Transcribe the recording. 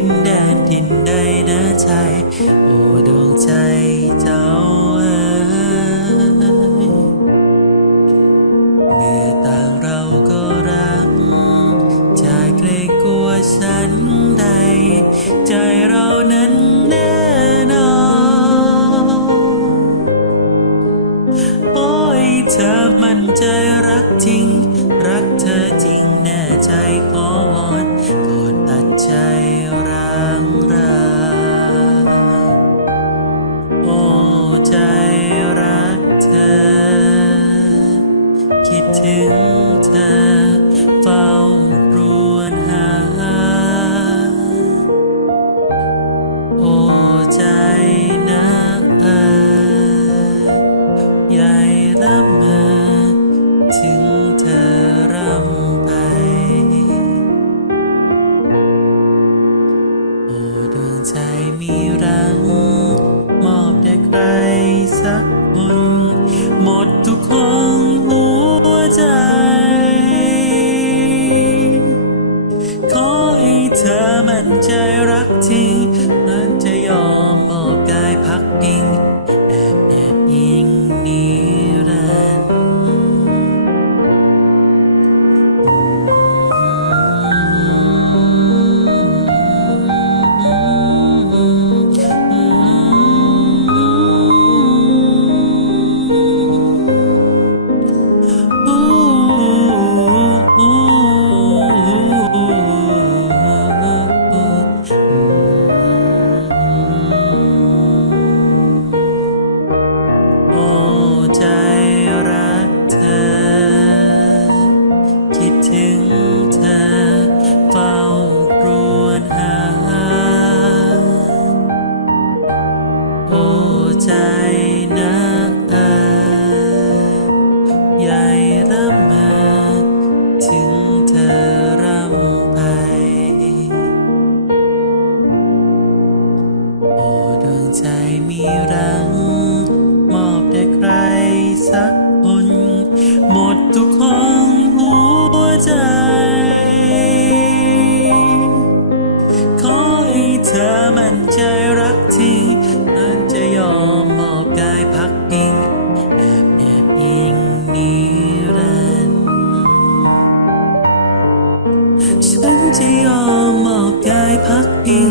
ินแดนทินใดนะใจ โอ้ดวงใจเจ้าเอ๋ยเมื่อต่างเราก็รัก จะเกรงกลัวฉันใด ใจเรานั้นแน่นอนโอ้ยเธอมันใจ ฉันจะยอมมอบกายพักพิง